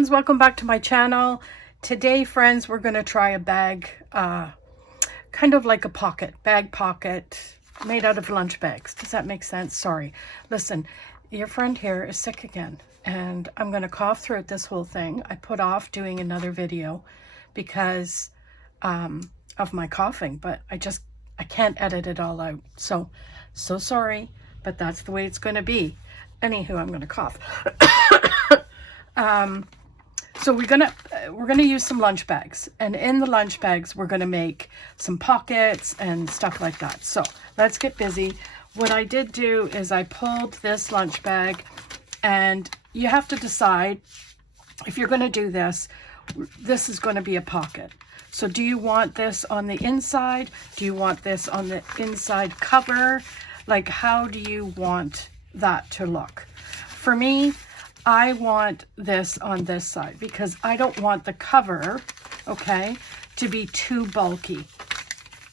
friends, welcome back to my channel. Today, friends, we're going to try a bag, kind of like a bag pocket made out of lunch bags. Does that make sense? Sorry. Listen, your friend here is sick again, and I'm going to cough through this whole thing. I put off doing another video because of my coughing, but I can't edit it all out. So sorry, but that's the way it's going to be. Anywho, I'm going to cough. So we're gonna use some lunch bags, and in the lunch bags we're gonna make some pockets and stuff like that. So let's get busy. What I did do is I pulled this lunch bag, and you have to decide if you're gonna do this. This is going to be a pocket. So do you want this on the inside? Do you want this on the inside cover? Like, how do you want that to look? For me, I want this on this side because I don't want the cover, okay, to be too bulky,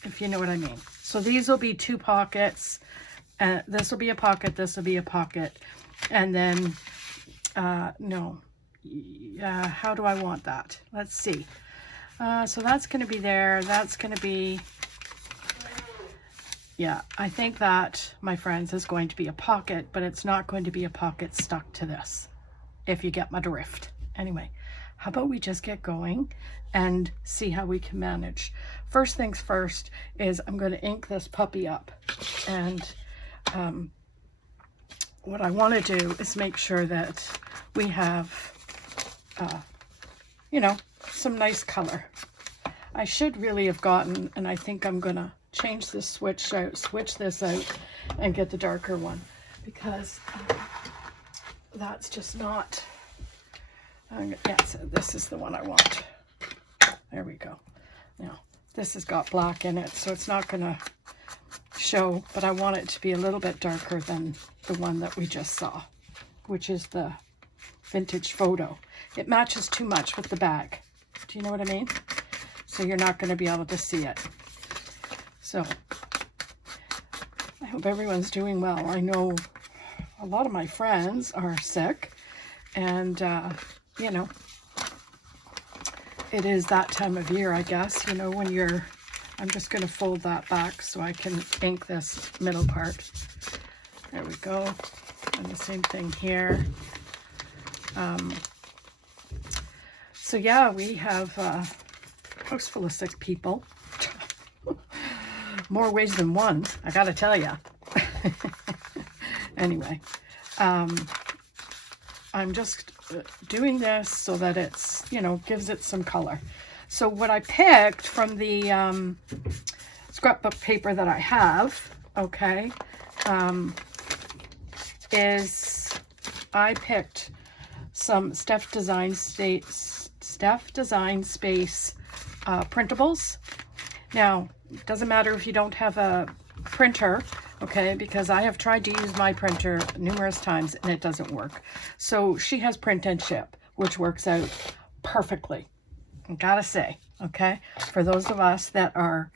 if you know what I mean. So these will be two pockets, and this will be a pocket, this will be a pocket, and then, how do I want that? Let's see. So that's going to be there, that's going to be, yeah, I think that, my friends, is going to be a pocket, but it's not going to be a pocket stuck to this, if you get my drift. Anyway, how about we just get going and see how we can manage. First things first is I'm going to ink this puppy up, and what I want to do is make sure that we have some nice color. I should really have gotten, and I think I'm gonna change this switch this out and get the darker one, because that's just not, yes, this is the one I want. There we go. Now, this has got black in it, so it's not going to show, but I want it to be a little bit darker than the one that we just saw, which is the vintage photo. It matches too much with the bag. Do you know what I mean? So you're not going to be able to see it. So, I hope everyone's doing well. I know a lot of my friends are sick, and it is that time of year, I guess, when you're, I'm just going to fold that back so I can ink this middle part. There we go. And the same thing here. So yeah, we have a house full of sick people. More ways than one, I gotta tell you. Anyway, I'm just doing this so that it's, gives it some color. So what I picked from the scrapbook paper that I have, okay, is I picked some Steph Design Space printables. Now, it doesn't matter if you don't have a printer, okay, because I have tried to use my printer numerous times and it doesn't work. So she has print and ship, which works out perfectly, I gotta say, okay, for those of us that are,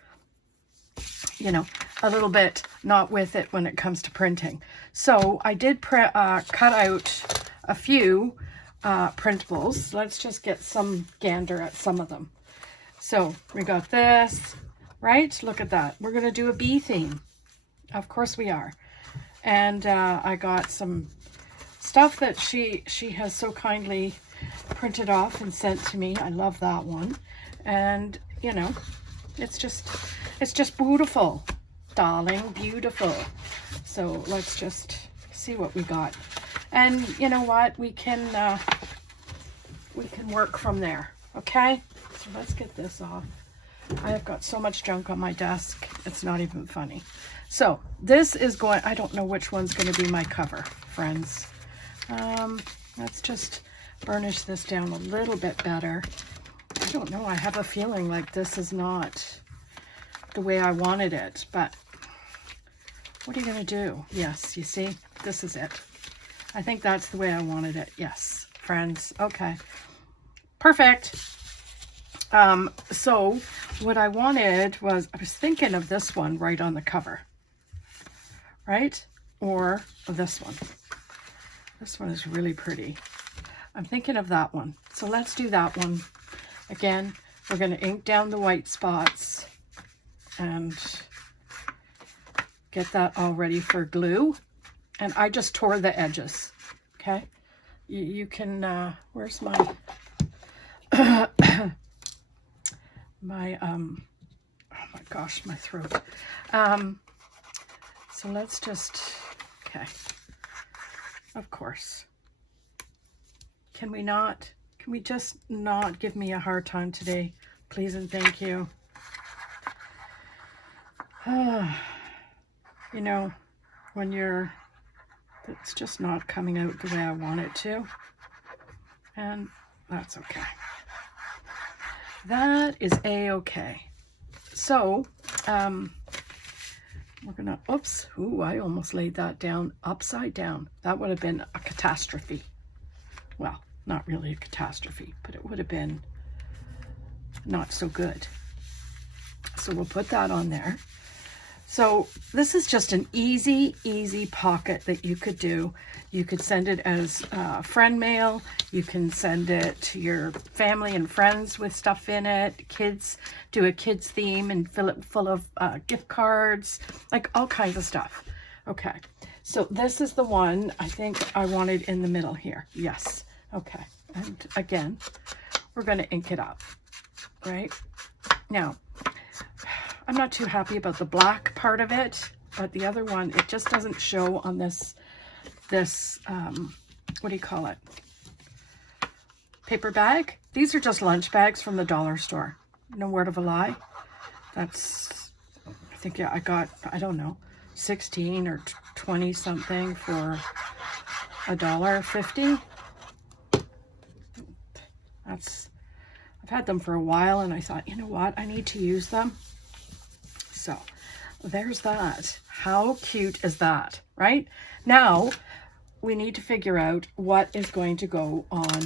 a little bit not with it when it comes to printing. So I did cut out a few printables. Let's just get some gander at some of them. So we got this, right? Look at that. We're going to do a bee theme. Of course we are. And I got some stuff that she has so kindly printed off and sent to me. I love that one. And, it's just beautiful, darling, beautiful. So let's just see what we got. And you know what? We can work from there, okay? So let's get this off. I have got so much junk on my desk, it's not even funny. So this is going, I don't know which one's going to be my cover, friends. Let's just burnish this down a little bit better. I don't know, I have a feeling like this is not the way I wanted it, but what are you going to do? Yes, you see, this is it. I think that's the way I wanted it. Yes, friends. Okay. Perfect. So what I wanted was, I was thinking of this one right on the cover, right? Or this one. This one is really pretty. I'm thinking of that one. So let's do that one. Again, we're going to ink down the white spots and get that all ready for glue. And I just tore the edges, okay? You can, where's my, my, oh my gosh, my throat. So let's just, okay, of course. Can we just not give me a hard time today? Please and thank you. You know, when it's just not coming out the way I want it to. And that's okay. That is a-okay. So, we're gonna, oops, ooh, I almost laid that down upside down. That would have been a catastrophe. Well, not really a catastrophe, but it would have been not so good. So we'll put that on there. So this is just an easy pocket that you could do. You could send it as friend mail. You can send it to your family and friends with stuff in it. Kids, do a kids theme and fill it full of gift cards, like all kinds of stuff. Okay, so this is the one I think I wanted in the middle here. Yes, okay. And again, we're gonna ink it up, right? Now, I'm not too happy about the black part of it, but the other one, it just doesn't show on this, what do you call it? Paper bag. These are just lunch bags from the dollar store. No word of a lie. That's, I think, yeah, I got, I don't know, 16 or 20 something for $1.50. That's, I've had them for a while and I thought, you know what, I need to use them. So there's that. How cute is that, right? Now we need to figure out what is going to go on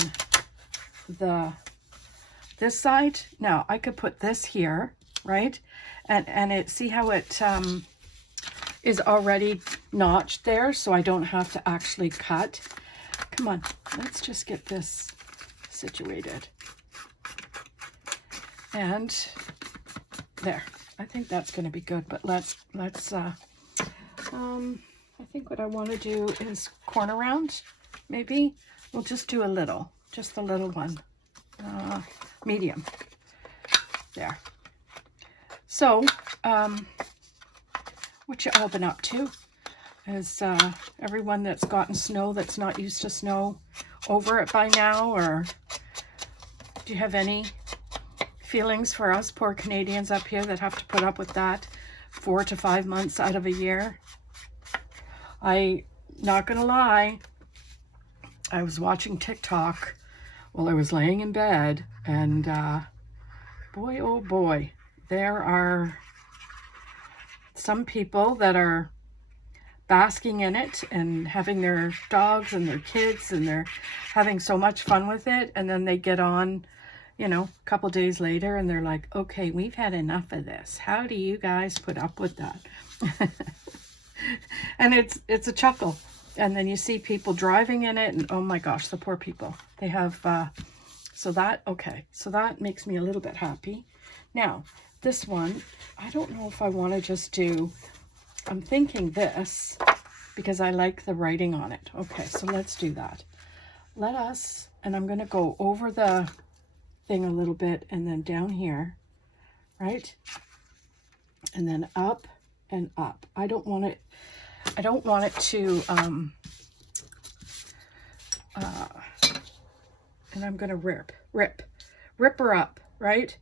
this side. Now I could put this here, right? And it, see how it is already notched there, so I don't have to actually cut. Come on, let's just get this situated. And there. I think that's going to be good, but let's I think what I want to do is corner round, maybe. We'll just do a little, just a little one, medium, there. So, what you all been up to? Is everyone that's gotten snow that's not used to snow over it by now, or do you have any feelings for us poor Canadians up here that have to put up with that 4 to 5 months out of a year? I, not gonna lie, I was watching TikTok while I was laying in bed, and boy, oh boy, there are some people that are basking in it and having their dogs and their kids, and they're having so much fun with it, and then they get on, you know, a couple days later and they're like, okay, we've had enough of this. How do you guys put up with that? And it's a chuckle. And then you see people driving in it and oh my gosh, the poor people. They have, so that, okay. So that makes me a little bit happy. Now, this one, I don't know if I want to just do, I'm thinking this because I like the writing on it. Okay, so let's do that. Let us, and I'm going to go over the thing a little bit and then down here, right? And then up and up. I don't want it to, and I'm going to rip her up, right?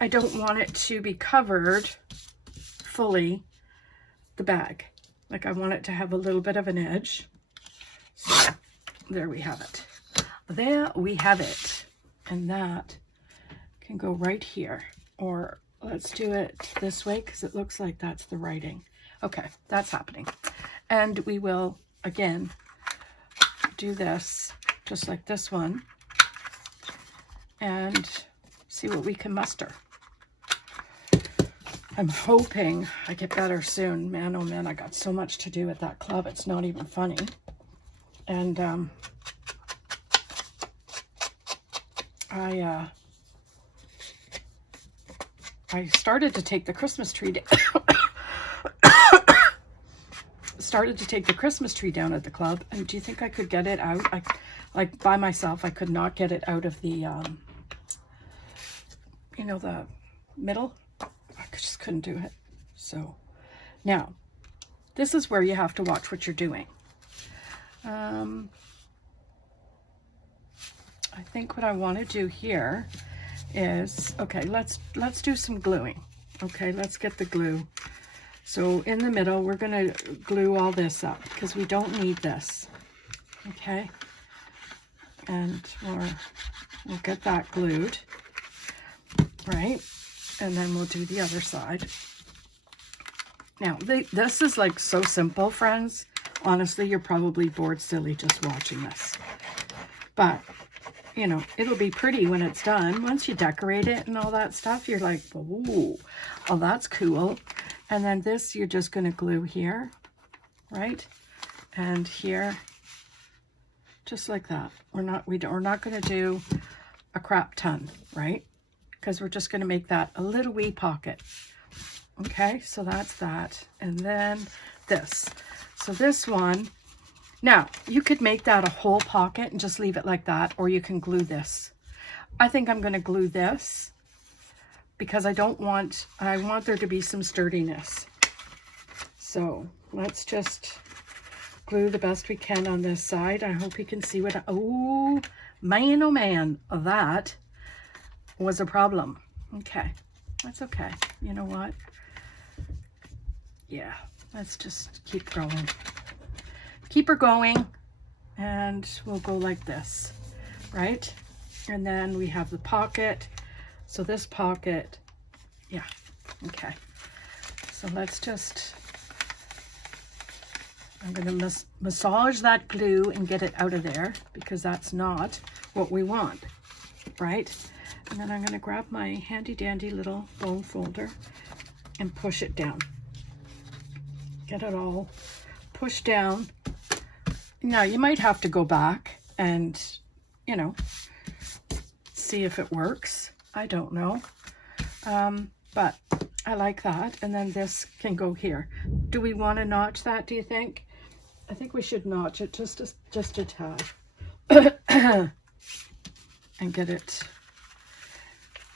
I don't want it to be covered fully, the bag. Like I want it to have a little bit of an edge. So there we have it. There we have it. And that can go right here. Or let's do it this way because it looks like that's the writing. Okay, that's happening. And we will, again, do this just like this one and see what we can muster. I'm hoping I get better soon. Man, oh man, I got so much to do at that club. It's not even funny. And I started to take the Christmas tree down. Started to take the Christmas tree down at the club, and do you think I could get it out? Like by myself, I could not get it out of the, you know, the middle. I just couldn't do it. So now, this is where you have to watch what you're doing. I think what I want to do here is, okay, let's do some gluing. Okay, let's get the glue. So in the middle, we're going to glue all this up because we don't need this. Okay, and we'll get that glued, right? And then we'll do the other side. Now, this is like so simple, friends. Honestly, you're probably bored silly just watching this. But, you know, it'll be pretty when it's done. Once you decorate it and all that stuff, you're like, ooh, oh, that's cool. And then this, you're just going to glue here, right? And here, just like that. We're not going to do a crap ton, right? Because we're just going to make that a little wee pocket. Okay, so that's that. And then this. So this one, now you could make that a whole pocket and just leave it like that, or you can glue this. I think I'm going to glue this because I want there to be some sturdiness. So let's just glue the best we can on this side. I hope you can see what, oh man, that was a problem. Okay, that's okay. You know what? Yeah, let's just keep going. Keep her going, and we'll go like this, right? And then we have the pocket. So this pocket, yeah, okay. So let's just, I'm going to massage that glue and get it out of there because that's not what we want, right? And then I'm going to grab my handy dandy little bone folder and push it down. Get it all pushed down. Now you might have to go back and, you know, see if it works. I don't know. But I like that. And then this can go here. Do we want to notch that, do you think? I think we should notch it just a tad. And get it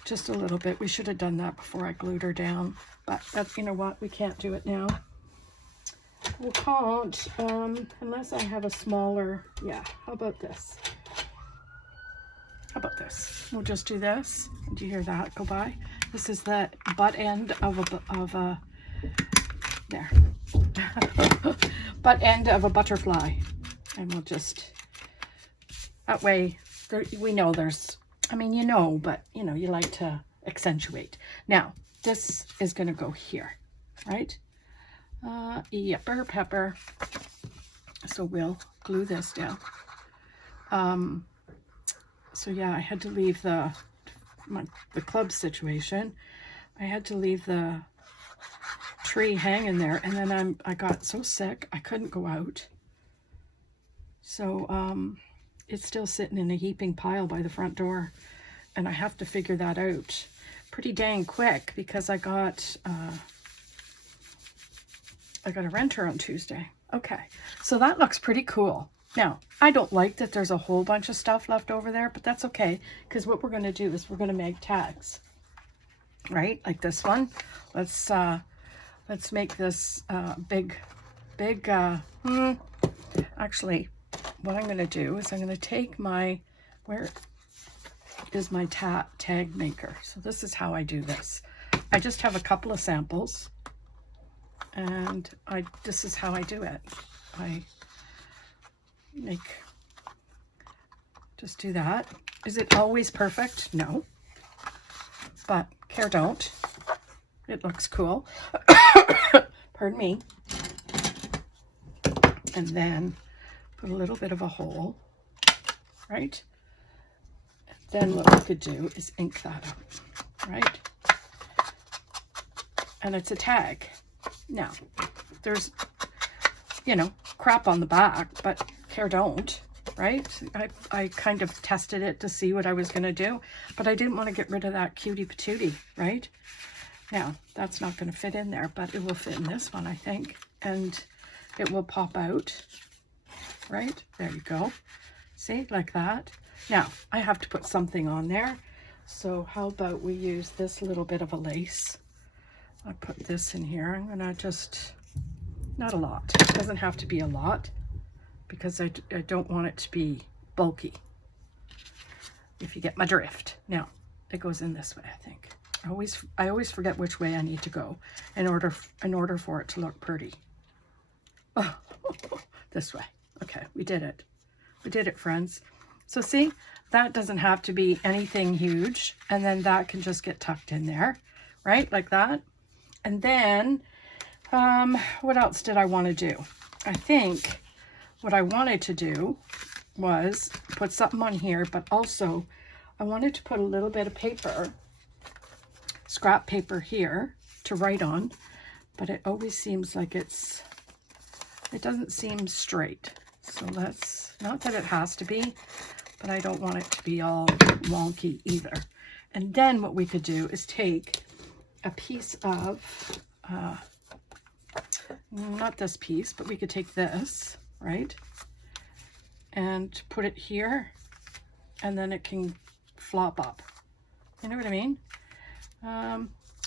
just a little bit. We should have done that before I glued her down. But that's, you know what? We can't do it now. We can't, unless I have a smaller, yeah, how about this? How about this? We'll just do this. Do you hear that go by? This is the butt end of a there. Butt end of a butterfly. And we'll just, that way, we know there's, I mean, you know, but, you know, you like to accentuate. Now, this is going to go here, right? Yepper pepper. So we'll glue this down. So yeah, I had to leave the club situation. I had to leave the tree hanging there, and then I got so sick I couldn't go out. So it's still sitting in a heaping pile by the front door, and I have to figure that out pretty dang quick because I got a renter on Tuesday. Okay, so that looks pretty cool. Now, I don't like that there's a whole bunch of stuff left over there, but that's okay, because what we're going to do is we're going to make tags, right? Like this one. Let's make this big, actually, what I'm going to do is I'm going to take my, where is my tag maker? So this is how I do this. I just have a couple of samples, and this is how I do it. I just do that. Is it always perfect? No, but care don't. It looks cool. Pardon me. And then put a little bit of a hole, right? And then what we could do is ink that up, right? and it's a tag. Now, there's, you know, crap on the back, but care don't, right? I kind of tested it to see what I was going to do, but I didn't want to get rid of that cutie patootie, right? Now, that's not going to fit in there, but it will fit in this one, I think, and it will pop out, right? There you go. See, like that. Now, I have to put something on there, so how about we use this little bit of a lace. I put this in here. I'm gonna just, not a lot. It doesn't have to be a lot because I don't want it to be bulky, if you get my drift. Now, it goes in this way, I think. I always forget which way I need to go in order for it to look pretty. Oh, this way. Okay, we did it. We did it, friends. So see, that doesn't have to be anything huge, and then that can just get tucked in there, right? Like that. And then, what else did I want to do? I think what I wanted to do was put something on here, but also I wanted to put a little bit of paper, scrap paper here to write on, but it always seems like it doesn't seem straight. So let's, not that it has to be, but I don't want it to be all wonky either. And then what we could do is take a piece of, not this piece, but we could take this, right? And put it here, and then it can flop up. You know what I mean?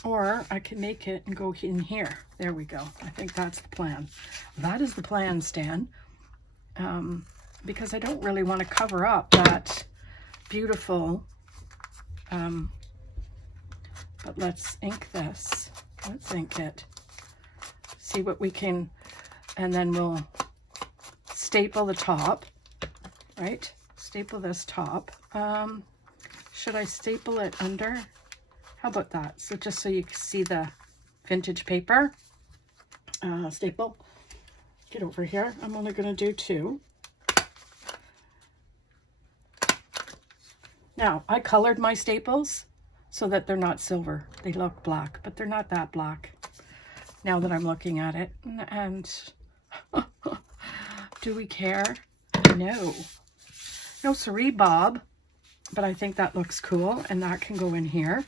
Or I can make it and go in here. There we go. I think that's the plan. That is the plan, Stan. Because I don't really want to cover up that beautiful, but let's ink this. Let's ink it. See what we can, and then we'll staple the top, right? Staple this top. Should I staple it under? How about that? So just so you can see the vintage paper staple. Get over here. I'm only going to do 2. Now, I colored my staples so that they're not silver. They look black, but they're not that black now that I'm looking at it. And do we care? No. No siree, Bob. But I think that looks cool, and that can go in here,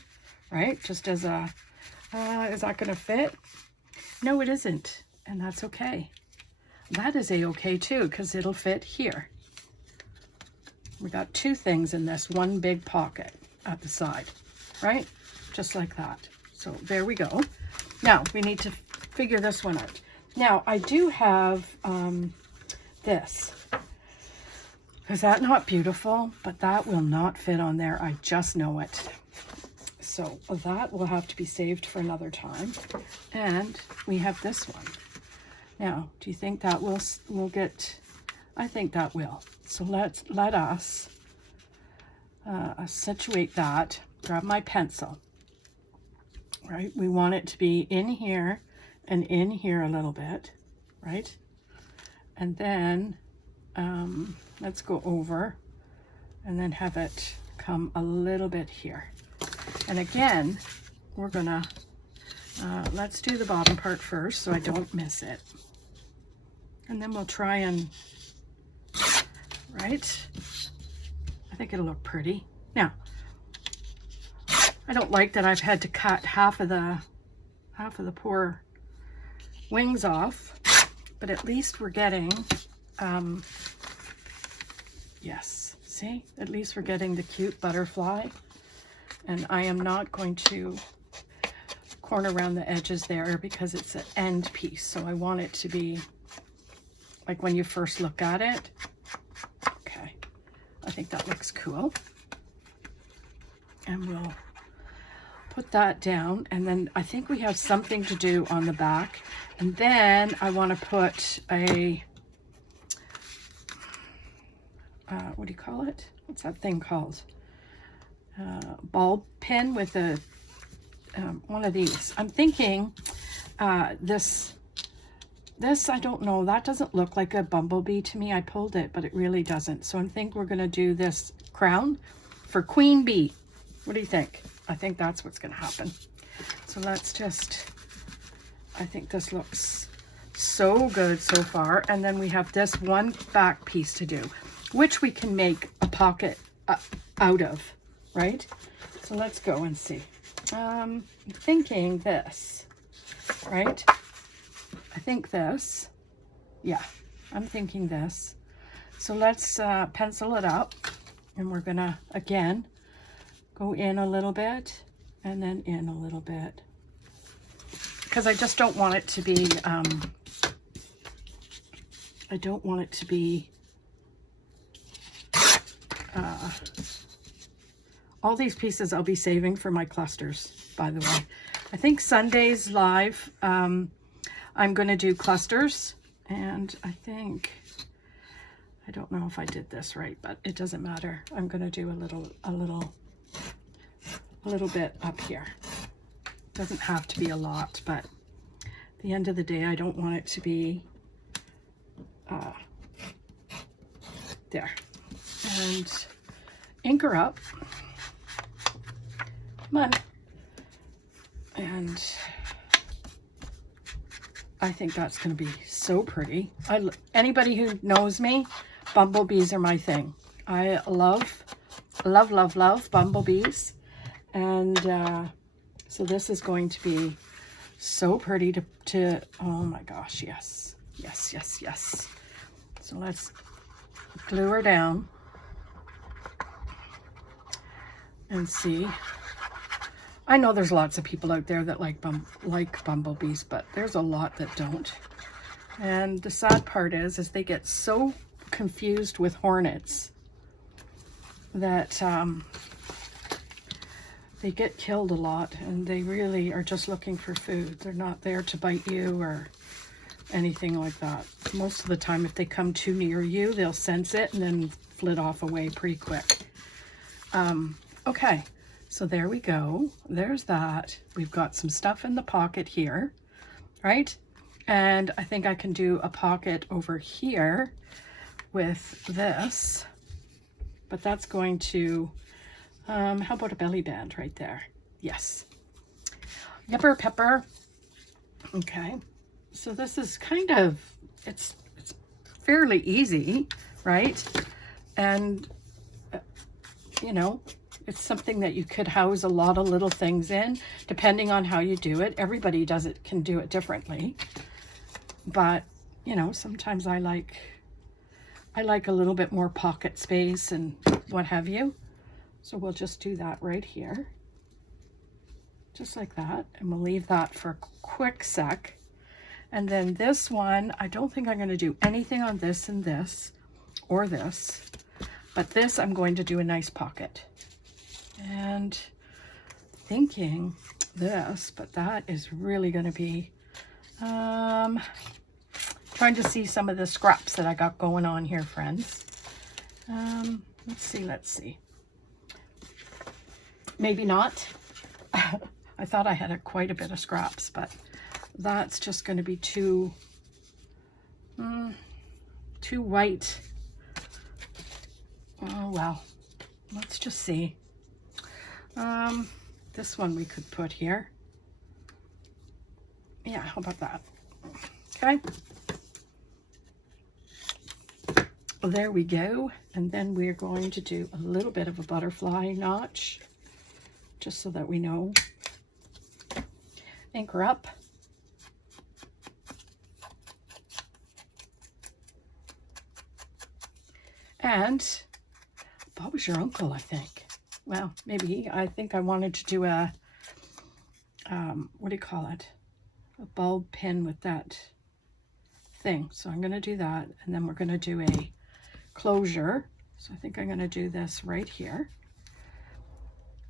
right? Just as a, is that going to fit? No, it isn't, and that's okay. That is a-okay too, because it'll fit here. We got 2 things in this one big pocket at the side, right? Just like that. So there we go. Now we need to figure this one out. Now I do have this. Is that not beautiful? But that will not fit on there. I just know it. So that will have to be saved for another time. And we have this one. Now, do you think that will get? I think that will. So let us situate that. Grab my pencil. Right, we want it to be in here and in here a little bit, right? And then let's go over and then have it come a little bit here. And again, we're gonna let's do the bottom part first so I don't miss it. And then we'll try and, right? I think it'll look pretty. Now, I don't like that I've had to cut half of the poor wings off, but at least we're getting, yes, see? At least we're getting the cute butterfly. And I am not going to corner around the edges there because it's an end piece. So I want it to be like when you first look at it. Okay, I think that looks cool. And we'll put that down, and then I think we have something to do on the back. And then I want to put a, what do you call it? What's that thing called? Ball pin with a, one of these. I'm thinking this, I don't know, that doesn't look like a bumblebee to me. I pulled it, but it really doesn't. So I think we're going to do this crown for Queen Bee. What do you think? I think that's what's going to happen. So let's just I think this looks so good so far. And then we have this one back piece to do, which we can make a pocket out of, right? So let's go and see. I'm thinking this, right? I think this. Yeah, I'm thinking this. So let's pencil it up, and we're gonna, again, go in a little bit and then in a little bit. Because I just don't want it to be, I don't want it to be, all these pieces I'll be saving for my clusters, by the way. I think Sunday's live, I'm going to do clusters, and I think, I don't know if I did this right, but it doesn't matter. I'm going to do a little bit up here. Doesn't have to be a lot, but at the end of the day, I don't want it to be there. And ink her up. Come on. And I think that's going to be so pretty. Anybody who knows me, bumblebees are my thing. I love bumblebees. And so this is going to be so pretty to oh my gosh, yes. Yes, yes, yes. So let's glue her down and see. I know there's lots of people out there that like bumblebees, but there's a lot that don't. And the sad part is they get so confused with hornets that they get killed a lot, and they really are just looking for food. They're not there to bite you or anything like that. Most of the time, if they come too near you, they'll sense it and then flit off away pretty quick. Okay, so there we go. There's that. We've got some stuff in the pocket here, right? And I think I can do a pocket over here with this, but that's going to, how about a belly band right there? Yes. Yepper pepper. Okay. So this is kind of, it's fairly easy, right? And, you know, it's something that you could house a lot of little things in, depending on how you do it. Everybody can do it differently. But, you know, sometimes I like a little bit more pocket space and what have you. So we'll just do that right here. Just like that. And we'll leave that for a quick sec. And then this one, I don't think I'm going to do anything on this and this or this, but this I'm going to do a nice pocket. And thinking this, but that is really going to be, trying to see some of the scraps that I got going on here, friends. Let's see. Maybe not. I thought I had quite a bit of scraps, but that's just going to be too white. Oh, well, let's just see. This one we could put here. Yeah, how about that? Okay. Well, there we go. And then we're going to do a little bit of a butterfly notch, just so that we know. Anchor up. And Bob was your uncle, I think. Well, maybe. I think I wanted to do a, what do you call it? A bulb pin with that thing. So I'm going to do that. And then we're going to do a closure. So I think I'm going to do this right here.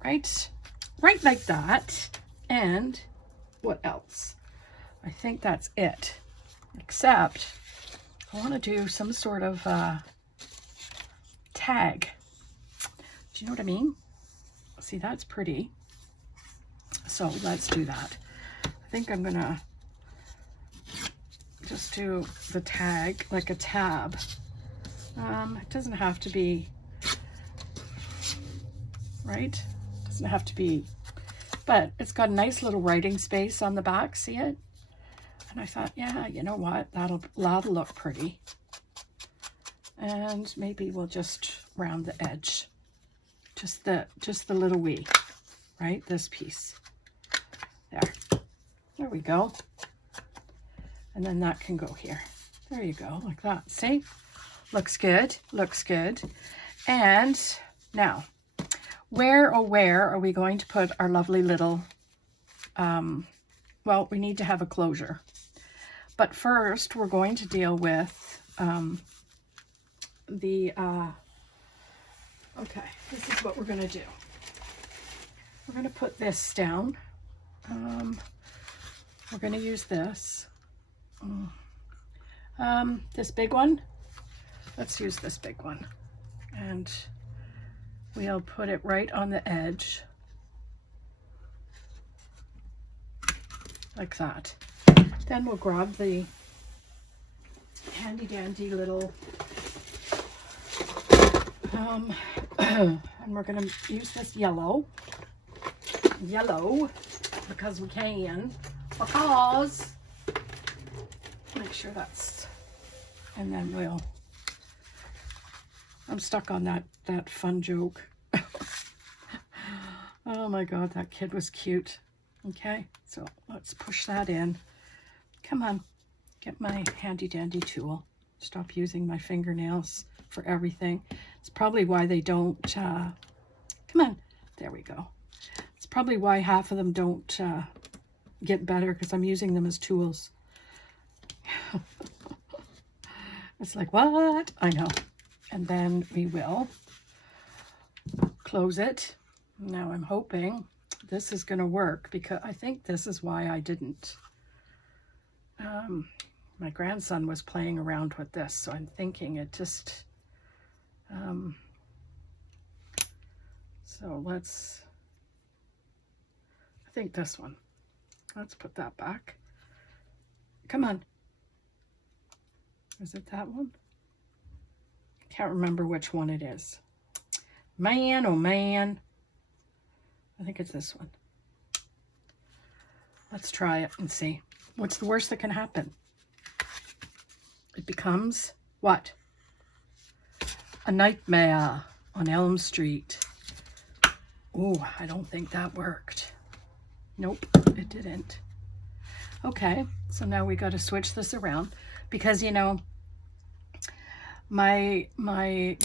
Right like that. And what else? I think that's it. Except I want to do some sort of tag. Do you know what I mean? See, that's pretty. So let's do that. I think I'm gonna just do the tag like a tab. It doesn't have to be, right? It doesn't have to be, but it's got a nice little writing space on the back. See it? And I thought, yeah, you know what? That'll look pretty. And maybe we'll just round the edge. Just the little wee, right? This piece. There we go. And then that can go here. There you go, like that. See? Looks good. Looks good. And now, where are we going to put our lovely little, well, we need to have a closure. But first, we're going to deal with okay, this is what we're going to do. We're going to put this down. We're going to use this. This big one. Let's use this big one. And we'll put it right on the edge. Like that. Then we'll grab the handy dandy little and we're going to use this yellow because we can, because make sure that's, and then we'll, I'm stuck on that fun joke. Oh my god, that kid was cute. Okay, so let's push that in. Come on, get my handy dandy tool. Stop using my fingernails for everything. It's probably why they don't, come on, there we go. It's probably why half of them don't get better, because I'm using them as tools. It's like, what? I know. And then we will close it. Now I'm hoping this is going to work, because I think this is why I didn't. My grandson was playing around with this, so I'm thinking it just, so let's, I think this one. Let's put that back. Come on. Is it that one? I can't remember which one it is. Man, oh man. I think it's this one. Let's try it and see. What's the worst that can happen? It becomes what? A nightmare on Elm Street. Oh, I don't think that worked. Nope, it didn't. Okay, so now we got to switch this around, because, you know, my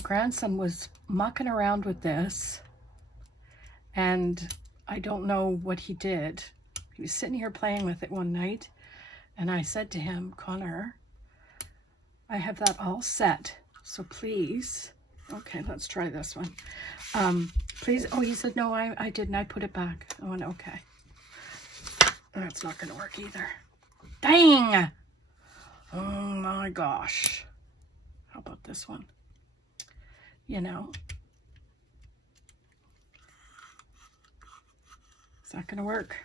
grandson was mucking around with this, and I don't know what he did. He was sitting here playing with it one night, and I said to him, Connor, I have that all set, so please, okay, let's try this one. Please, oh, he said, no, I didn't, I put it back. I went, okay. That's not going to work either. Dang! Oh my gosh. How about this one? You know. Is that going to work?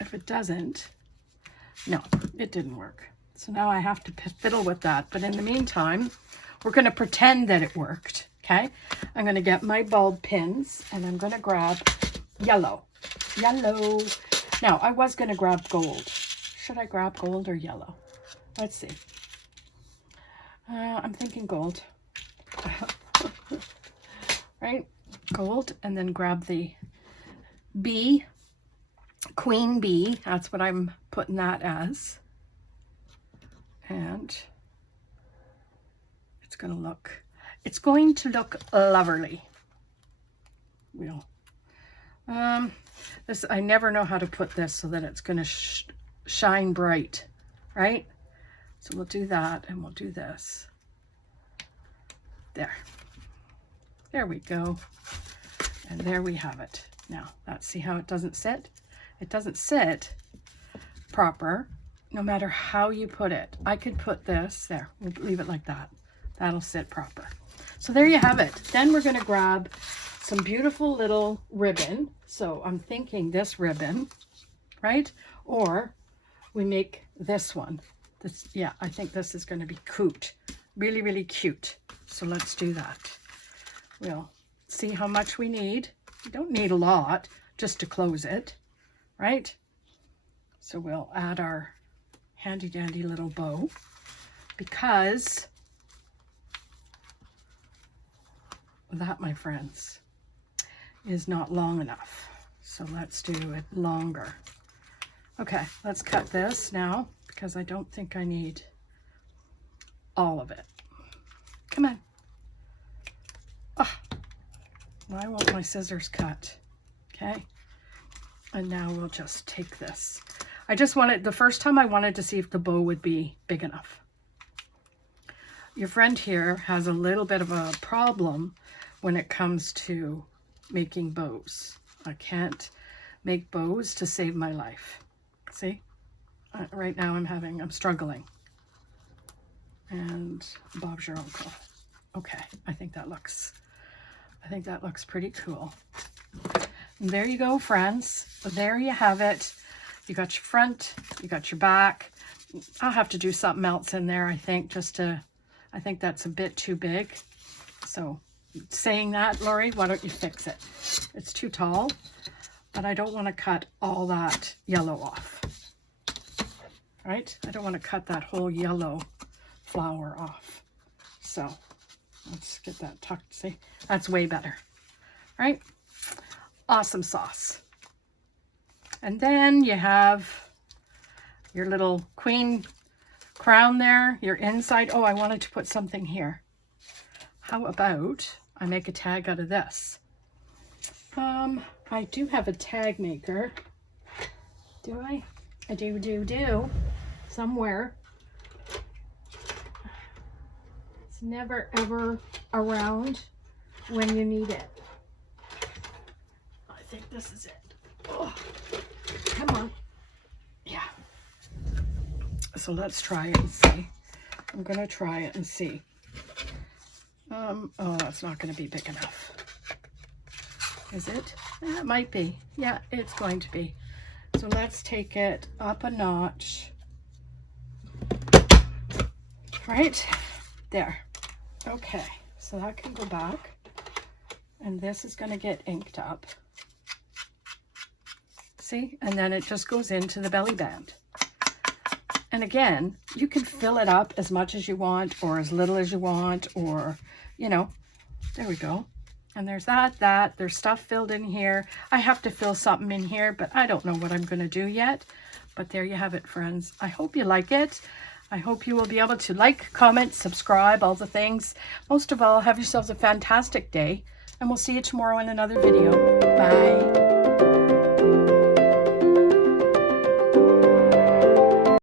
If it doesn't, no, it didn't work. So now I have to fiddle with that. But in the meantime, we're going to pretend that it worked. Okay, I'm going to get my bulb pins and I'm going to grab yellow. Now, I was going to grab gold. Should I grab gold or yellow? Let's see. I'm thinking gold. Right? Gold, and then grab the bee, queen bee. That's what I'm putting that as. And it's going to look lovely. This, I never know how to put this so that it's going to shine bright, right? So we'll do that, and we'll do this. There we go. And there we have it. Now, let's see how it doesn't sit. It doesn't sit proper, no matter how you put it. I could put this there. We'll leave it like that. That'll sit proper. So there you have it. Then we're going to grab some beautiful little ribbon. So I'm thinking this ribbon, right? Or we make this one. This, yeah, I think this is going to be cute. Really, really cute. So let's do that. We'll see how much we need. We don't need a lot, just to close it, right? So we'll add our handy dandy little bow, because that, my friends, is not long enough. So let's do it longer. Okay, let's cut this now, because I don't think I need all of it. Come on. Oh, why won't my scissors cut? Okay, and now we'll just take this. I just wanted, the first time I wanted to see if the bow would be big enough. Your friend here has a little bit of a problem when it comes to making bows. I can't make bows to save my life. See, right now I'm struggling. And Bob's your uncle. Okay, I think that looks pretty cool. And there you go, friends. There you have it. You got your front, you got your back. I'll have to do something else in there, I think, I think that's a bit too big. So saying that, Lori, why don't you fix it? It's too tall, but I don't want to cut all that yellow off. Right? I don't want to cut that whole yellow flower off. So let's get that tucked. See, that's way better, right? Awesome sauce. And then you have your little queen crown there, your inside. Oh, I wanted to put something here. How about I make a tag out of this? I do have a tag maker. Do I? I do. Somewhere. It's never ever around when you need it. I think this is it. Oh, come on. Yeah. So let's try it and see. I'm going to try it and see. Oh, that's not going to be big enough. Is it? It might be. Yeah, it's going to be. So let's take it up a notch. Right there. Okay, so that can go back. And this is going to get inked up. See? And then it just goes into the belly band. And again, you can fill it up as much as you want or as little as you want, or, you know, there we go. And there's there's stuff filled in here. I have to fill something in here, but I don't know what I'm going to do yet. But there you have it, friends. I hope you like it. I hope you will be able to like, comment, subscribe, all the things. Most of all, have yourselves a fantastic day, and we'll see you tomorrow in another video. Bye.